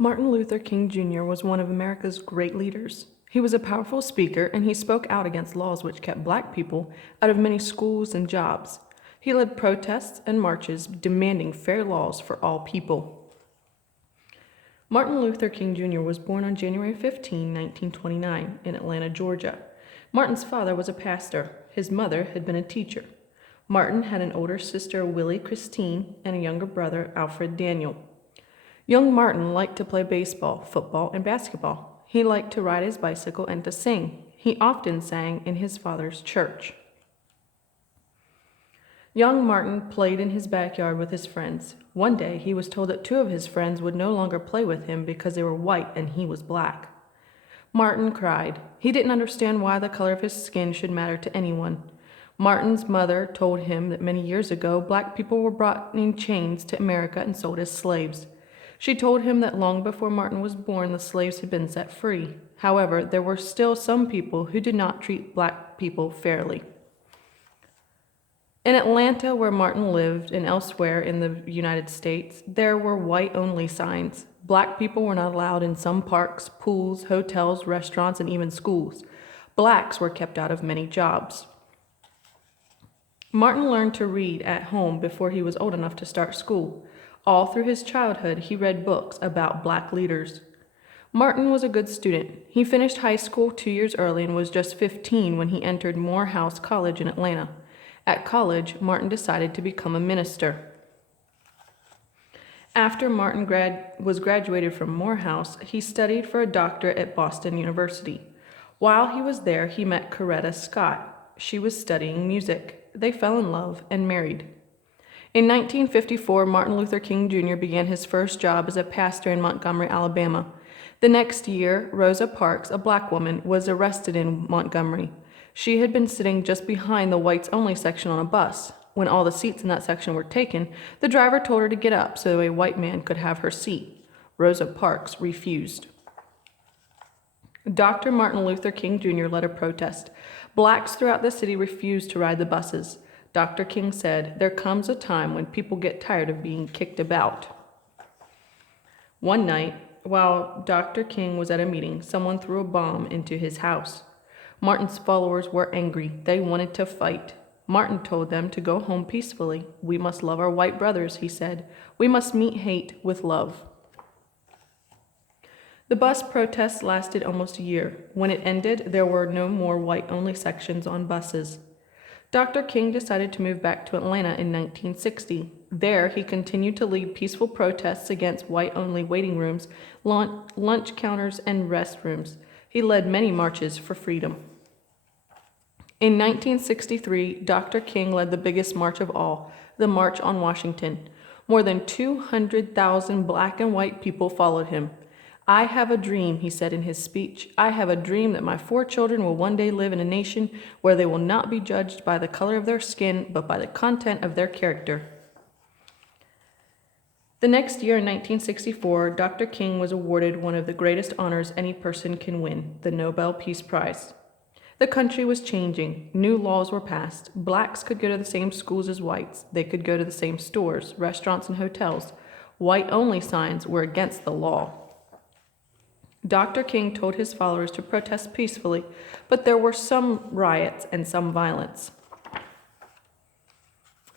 Martin Luther King Jr. was one of America's great leaders. He was a powerful speaker and he spoke out against laws which kept black people out of many schools and jobs. He led protests and marches demanding fair laws for all people. Martin Luther King Jr. was born on January 15, 1929, in Atlanta, Georgia. Martin's father was a pastor. His mother had been a teacher. Martin had an older sister, Willie Christine, and a younger brother, Alfred Daniel. Young Martin liked to play baseball, football, and basketball. He liked to ride his bicycle and to sing. He often sang in his father's church. Young Martin played in his backyard with his friends. One day, he was told that two of his friends would no longer play with him because they were white and he was black. Martin cried. He didn't understand why the color of his skin should matter to anyone. Martin's mother told him that many years ago, black people were brought in chains to America and sold as slaves. She told him that long before Martin was born, the slaves had been set free. However, there were still some people who did not treat black people fairly. In Atlanta, where Martin lived, and elsewhere in the United States, there were white-only signs. Black people were not allowed in some parks, pools, hotels, restaurants, and even schools. Blacks were kept out of many jobs. Martin learned to read at home before he was old enough to start school. All through his childhood, he read books about black leaders. Martin was a good student. He finished high school 2 years early and was just 15 when he entered Morehouse College in Atlanta. At college, Martin decided to become a minister. After Martin was graduated from Morehouse, he studied for a doctorate at Boston University. While he was there, he met Coretta Scott. She was studying music. They fell in love and married. In 1954, Martin Luther King Jr. began his first job as a pastor in Montgomery, Alabama. The next year, Rosa Parks, a black woman, was arrested in Montgomery. She had been sitting just behind the whites-only section on a bus. When all the seats in that section were taken, the driver told her to get up so a white man could have her seat. Rosa Parks refused. Dr. Martin Luther King Jr. led a protest. Blacks throughout the city refused to ride the buses. Dr. King said, "There comes a time when people get tired of being kicked about." One night, while Dr. King was at a meeting, someone threw a bomb into his house. Martin's followers were angry. They wanted to fight. Martin told them to go home peacefully. "We must love our white brothers," he said. "We must meet hate with love." The bus protests lasted almost a year. When it ended, there were no more white-only sections on buses. Dr. King decided to move back to Atlanta in 1960. There, he continued to lead peaceful protests against white-only waiting rooms, lunch counters, and restrooms. He led many marches for freedom. In 1963, Dr. King led the biggest march of all, the March on Washington. More than 200,000 black and white people followed him. "I have a dream," he said in his speech. "I have a dream that my 4 children will one day live in a nation where they will not be judged by the color of their skin, but by the content of their character." The next year, in 1964, Dr. King was awarded one of the greatest honors any person can win, the Nobel Peace Prize. The country was changing. New laws were passed. Blacks could go to the same schools as whites. They could go to the same stores, restaurants, and hotels. White-only signs were against the law. Dr. King told his followers to protest peacefully, but there were some riots and some violence.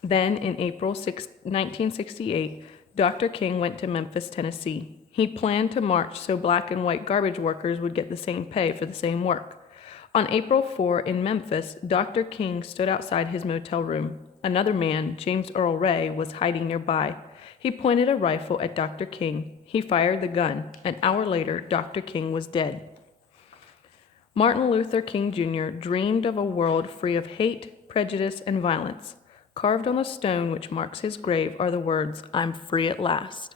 Then, in April 1968, Dr. King went to Memphis, Tennessee. He planned to march so black and white garbage workers would get the same pay for the same work. On April 4 in Memphis, Dr. King stood outside his motel room. Another man, James Earl Ray, was hiding nearby. He pointed a rifle at Dr. King. He fired the gun. An hour later, Dr. King was dead. Martin Luther King Jr. dreamed of a world free of hate, prejudice, and violence. Carved on the stone which marks his grave are the words, "I'm free at last."